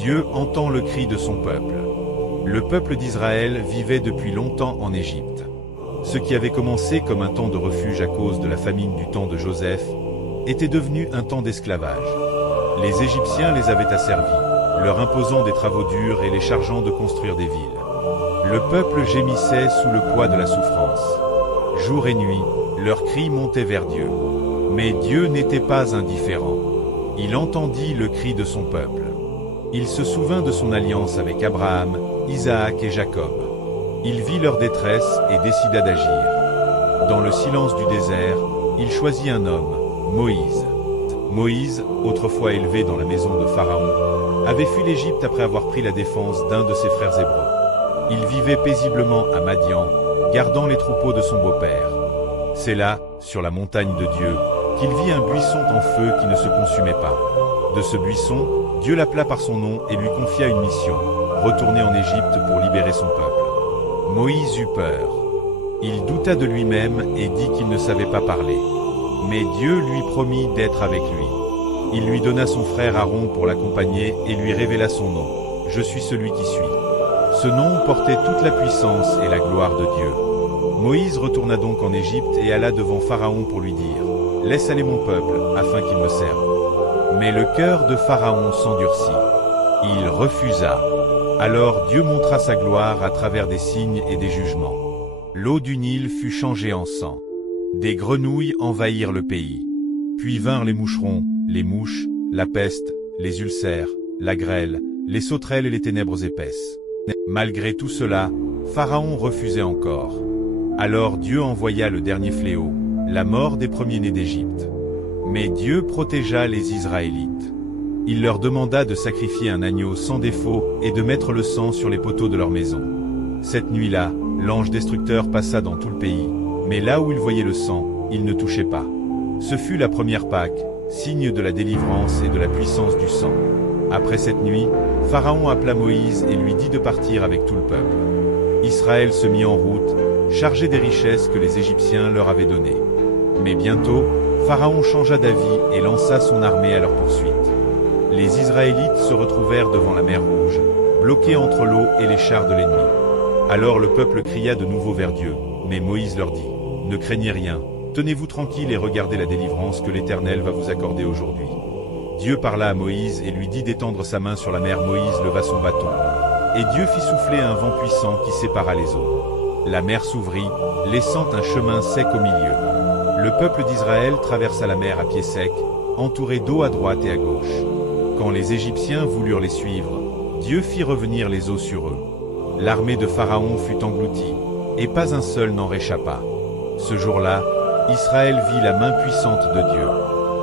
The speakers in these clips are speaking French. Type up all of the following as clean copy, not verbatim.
Dieu entend le cri de son peuple. Le peuple d'Israël vivait depuis longtemps en Égypte. Ce qui avait commencé comme un temps de refuge à cause de la famine du temps de Joseph, était devenu un temps d'esclavage. Les Égyptiens les avaient asservis, leur imposant des travaux durs et les chargeant de construire des villes. Le peuple gémissait sous le poids de la souffrance. Jour et nuit, leurs cris montaient vers Dieu. Mais Dieu n'était pas indifférent. Il entendit le cri de son peuple. Il se souvint de son alliance avec Abraham, Isaac et Jacob. Il vit leur détresse et décida d'agir. Dans le silence du désert, il choisit un homme, Moïse. Moïse, autrefois élevé dans la maison de Pharaon, avait fui l'Égypte après avoir pris la défense d'un de ses frères hébreux. Il vivait paisiblement à Madian, gardant les troupeaux de son beau-père. C'est là, sur la montagne de Dieu, qu'il vit un buisson en feu qui ne se consumait pas. De ce buisson, Dieu l'appela par son nom et lui confia une mission, retourner en Égypte pour libérer son peuple. Moïse eut peur. Il douta de lui-même et dit qu'il ne savait pas parler. Mais Dieu lui promit d'être avec lui. Il lui donna son frère Aaron pour l'accompagner et lui révéla son nom. Je suis celui qui suis. Ce nom portait toute la puissance et la gloire de Dieu. Moïse retourna donc en Égypte et alla devant Pharaon pour lui dire « Laisse aller mon peuple, afin qu'il me serve. » Mais le cœur de Pharaon s'endurcit. Il refusa. Alors Dieu montra sa gloire à travers des signes et des jugements. L'eau du Nil fut changée en sang. Des grenouilles envahirent le pays. Puis vinrent les moucherons, les mouches, la peste, les ulcères, la grêle, les sauterelles et les ténèbres épaisses. Malgré tout cela, Pharaon refusait encore. Alors Dieu envoya le dernier fléau, la mort des premiers-nés d'Égypte. Mais Dieu protégea les Israélites. Il leur demanda de sacrifier un agneau sans défaut et de mettre le sang sur les poteaux de leur maison. Cette nuit-là, l'ange destructeur passa dans tout le pays, mais là où il voyait le sang, il ne touchait pas. Ce fut la première Pâque, signe de la délivrance et de la puissance du sang. Après cette nuit, Pharaon appela Moïse et lui dit de partir avec tout le peuple. Israël se mit en route, chargé des richesses que les Égyptiens leur avaient données. Mais bientôt, Pharaon changea d'avis et lança son armée à leur poursuite. Les Israélites se retrouvèrent devant la mer Rouge, bloqués entre l'eau et les chars de l'ennemi. Alors le peuple cria de nouveau vers Dieu, mais Moïse leur dit « Ne craignez rien, tenez-vous tranquilles et regardez la délivrance que l'Éternel va vous accorder aujourd'hui. » Dieu parla à Moïse et lui dit d'étendre sa main sur la mer. Moïse leva son bâton. Et Dieu fit souffler un vent puissant qui sépara les eaux. La mer s'ouvrit, laissant un chemin sec au milieu. Le peuple d'Israël traversa la mer à pied sec, entouré d'eau à droite et à gauche. Quand les Égyptiens voulurent les suivre, Dieu fit revenir les eaux sur eux. L'armée de Pharaon fut engloutie, et pas un seul n'en réchappa. Ce jour-là, Israël vit la main puissante de Dieu.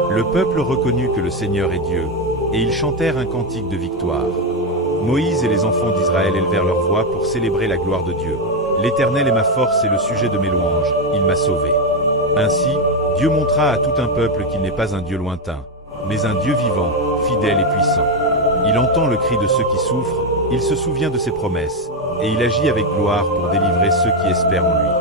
Le peuple reconnut que le Seigneur est Dieu, et ils chantèrent un cantique de victoire. Moïse et les enfants d'Israël élevèrent leur voix pour célébrer la gloire de Dieu. L'Éternel est ma force et le sujet de mes louanges, il m'a sauvé. Ainsi, Dieu montra à tout un peuple qu'il n'est pas un Dieu lointain, mais un Dieu vivant, fidèle et puissant. Il entend le cri de ceux qui souffrent, il se souvient de ses promesses, et il agit avec gloire pour délivrer ceux qui espèrent en lui.